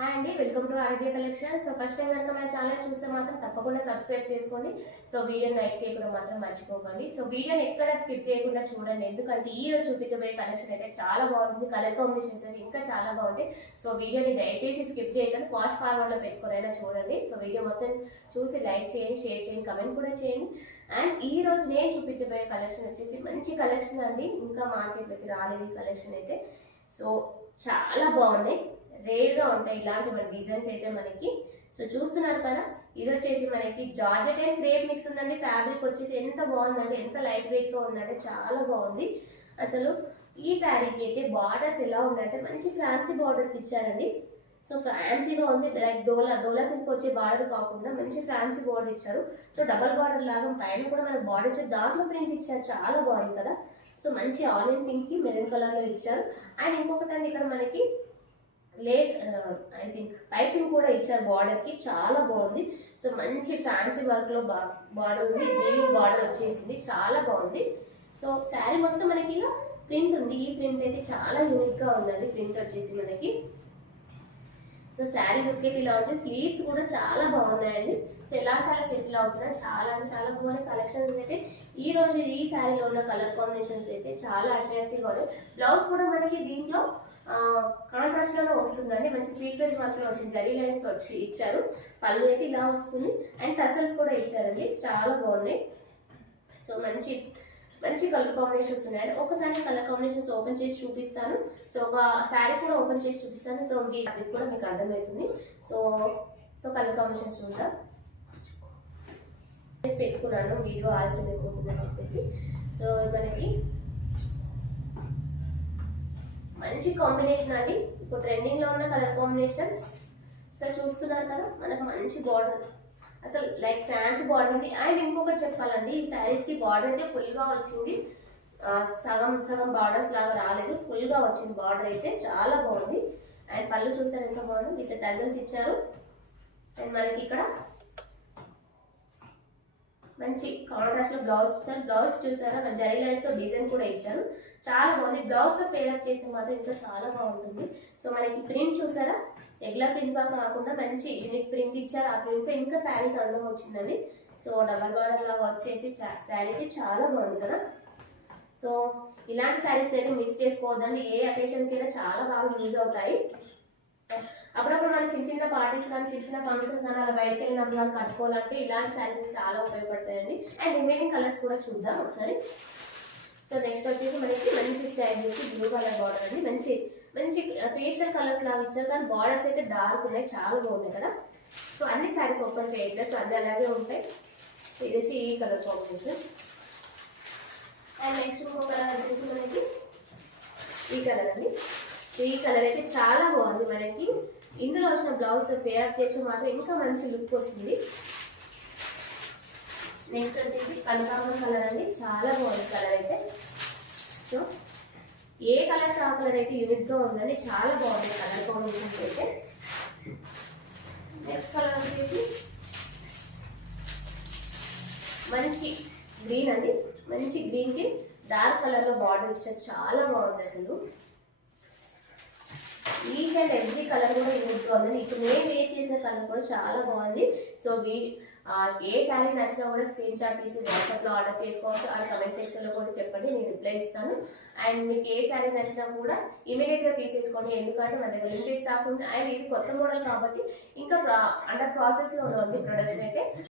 Hi అండి welcome to Arogya collection. So first time కనుక మన ఛానల్ చూస్తే మాత్రం తప్పకుండా సబ్స్క్రైబ్ చేసుకోండి. సో వీడియోని లైక్ చేయకుండా మాత్రం మర్చిపోకండి. సో వీడియోని ఎక్కడ స్కిప్ చేయకుండా చూడండి. ఎందుకంటే ఈ రోజు చూపించబోయే కలెక్షన్ అయితే చాలా బాగుంటుంది. కలర్ కాంబినేషన్స్ అయితే ఇంకా చాలా బాగుంటాయి. సో వీడియోని దయచేసి స్కిప్ చేయకుండా ఫాస్ట్ ఫార్వర్డ్లో పెట్టుకునైనా చూడండి. సో వీడియో మొత్తం చూసి లైక్ చేయండి షేర్ చేయండి కమెంట్ కూడా చేయండి. అండ్ ఈ రోజు నేను చూపించబోయే కలెక్షన్ వచ్చేసి మంచి కలెక్షన్ అండి. ఇంకా మార్కెట్లోకి రాలేదు కలెక్షన్ అయితే. సో చాలా బాగున్నాయి. రేర్గా ఉంటాయి. ఇలాంటి మన డిజైన్స్ అయితే మనకి. సో చూస్తున్నారు కదా ఇది వచ్చేసి మనకి జార్జెట్ అండ్ క్రేప్ మిక్స్ ఉందండి. ఫ్యాబ్రిక్ వచ్చేసి ఎంత బాగుందంటే ఎంత లైట్ వెయిట్గా ఉందంటే చాలా బాగుంది. అసలు ఈ శారీకి అయితే బార్డర్స్ ఎలా ఉందంటే మంచి ఫ్యాన్సీ బార్డర్స్ ఇచ్చారండి. సో ఫ్యాన్సీగా ఉంది. లైక్ డోలా డోలా సిల్క్ వచ్చే బార్డర్ కాకుండా మంచి ఫ్యాన్సీ బార్డర్ ఇచ్చారు. సో డబల్ బార్డర్ లాగా పైన కూడా మనకు బార్డర్ ఇచ్చారు దాంట్లో ప్రింట్ ఇచ్చారు. చాలా బాగుంది కదా. సో మంచి ఆనియన్ పింక్కి మెరూన్ కలర్లో ఇచ్చారు. అండ్ ఇంకొకటి ఇక్కడ మనకి లేస్ ఐ థింక్ పైపింగ్ కూడా ఇచ్చారు బార్డర్కి చాలా బాగుంది. సో మంచి ఫ్యాన్సీ వర్క్లో బా బార్డర్ ఉంది. వీవింగ్ బార్డర్ వచ్చేసింది. చాలా బాగుంది. సో శారీ మొత్తం మనకి ఇలా ప్రింట్ ఉంది. ఈ ప్రింట్ అయితే చాలా యూనిక్గా ఉందండి. ప్రింట్ వచ్చేసి మనకి. సో శారీ లుక్ అయితే ఇలా ఉంది. ఫ్లీట్స్ కూడా చాలా బాగున్నాయండి. సో ఎలా చాలా సెటిల్ అవుతున్నాయి చాలా అంటే చాలా బాగున్నాయి. కలెక్షన్స్ అయితే ఈ రోజు ఈ శారీలో ఉన్న కలర్ కాంబినేషన్స్ అయితే చాలా అట్రాక్టివ్గా ఉన్నాయి. బ్లౌజ్ కూడా మనకి దీంట్లో కాంట్రాస్ట్లోనే వస్తుందండి. మంచి సీక్వెన్స్ మాత్రం వచ్చింది. జరీ లైన్స్ వచ్చి ఇచ్చారు. పళ్ళు అయితే ఇలా వస్తుంది. అండ్ టసల్స్ కూడా ఇచ్చారండి. చాలా బాగున్నాయి. సో మంచి మంచి కలర్ కాంబినేషన్స్ ఉన్నాయండి ఒకసారి కలర్ కాంబినేషన్స్ ఓపెన్ చేసి చూపిస్తాను. సో ఒక శారీ కూడా ఓపెన్ చేసి చూపిస్తాను. సో ఈ అది కూడా మీకు అర్థమవుతుంది. సో సో కలర్ కాంబినేషన్స్ చూద్దాం. పెట్టుకున్నాను వీడియో ఆలస్యం అయిపోతుంది అని చెప్పేసి సో మనకి మంచి కాంబినేషన్ అండి. ఇప్పుడు ట్రెండింగ్లో ఉన్న కలర్ కాంబినేషన్స్ సో చూస్తున్నారు కదా మనకు మంచి బార్డర్ అసలు లైక్ ఫ్యాన్సీ బార్డర్ ఉంది. అండ్ ఇంకొకటి చెప్పాలండి ఈ శారీస్కి బార్డర్ అయితే ఫుల్గా వచ్చింది. సగం సగం బార్డర్స్ లాగా రాలేదు. ఫుల్గా వచ్చింది బార్డర్ అయితే. చాలా బాగుంది. అండ్ పళ్ళు చూస్తారు ఎంత బాగుంది. విత్ డజన్స్ ఇచ్చారు. అండ్ మనకి ఇక్కడ మంచి కాంట్రాస్ట్లో బ్లౌజ్ ఇచ్చారు. బ్లౌజ్ చూసారా? మన జరీ లైన్స్తో డిజైన్ కూడా ఇచ్చారు. చాలా బాగుంది. బ్లౌజ్తో పేరప్ చేస్తే మాత్రం ఇంకా చాలా బాగుంటుంది. సో మనకి ప్రింట్ చూసారా? రెగ్యులర్ ప్రింట్గా కాకుండా మంచి యూనిక్ ప్రింట్ ఇచ్చారు. ఆ ప్రింట్తో ఇంకా శారీకి అందం వచ్చిందండి. సో డబల్ బార్డర్ లాగా వచ్చేసి శారీకి చాలా బాగుంది కదా? సో ఇలాంటి శారీస్ అయితే మిస్ చేసుకోవద్దండి. ఏ అకేషన్ అయినా చాలా బాగా యూజ్ అవుతాయి. అప్పుడప్పుడు మనం చిన్న చిన్న పార్టీస్ కానీ చిన్న చిన్న ఫంక్షన్స్ కానీ అలా బయటకు వెళ్ళినప్పుడు కానీ కట్టుకోవాలంటే ఇలాంటి శారీస్ చాలా ఉపయోగపడతాయండి. అండ్ రిమైనింగ్ కలర్స్ కూడా చూద్దాం ఒకసారి. సో నెక్స్ట్ వచ్చేసి మనకి మంచి స్టైల్ వచ్చి బ్లూ కలర్ బార్డర్ అండి. మంచి మంచి పేస్టల్ కలర్స్ లాగా ఇచ్చారు కానీ బార్డర్స్ అయితే డార్క్ ఉన్నాయి. చాలా బాగున్నాయి కదా. సో అన్ని శారీస్ ఓపెన్ చేయట్లేదు సో అన్ని అలాగే ఉంటాయి. ఇది వచ్చి ఈ కలర్ కాంబినేషన్ అండ్ నెక్స్ట్ ఇంకో కలర్ వచ్చేసి మనకి ఈ కలర్ అండి. ఈ కలర్ అయితే చాలా బాగుంది మనకి. ఇందులో వచ్చిన బ్లౌజ్తో పేర్ చేస్తే మాత్రం ఇంకా మంచి లుక్ వస్తుంది. నెక్స్ట్ వచ్చేసి కనకాంబరం కలర్ అండి. చాలా బాగుంది కలర్ అయితే. సో ఏ కలర్ ఆ కలర్ అయితే యూనిక్గా ఉందండి చాలా బాగుంది కలర్ కాంబినేషన్స్ అయితే. నెక్స్ట్ కలర్ వచ్చేసి మంచి గ్రీన్ అండి. మంచి గ్రీన్కి డార్క్ కలర్లో బార్డర్ ఇచ్చారు చాలా బాగుంది అసలు. ఈచ్ అండ్ ఎవ్రీ కలర్ కూడా యూనిక్గా ఉందండి ఇప్పుడు నేను వేర్ చేసిన కలర్ కూడా చాలా బాగుంది. సో వీ ఏ శారీ నచ్చినా కూడా స్క్రీన్ షాట్ తీసి వాట్సాప్లో ఆర్డర్ చేసుకోవచ్చు. ఆ కమెంట్ సెక్షన్లో కూడా చెప్పండి. నేను రిప్లై ఇస్తాను. అండ్ మీకు ఏ శారీ నచ్చినా కూడా ఇమీడియట్గా తీసేసుకోండి. ఎందుకంటే మన దగ్గర లిమిటెడ్ స్టాక్ ఉంది. అండ్ ఇది కొత్త మోడల్ కాబట్టి ఇంకా అండర్ ప్రాసెస్లో ఉంది ప్రొడక్షన్ అయితే.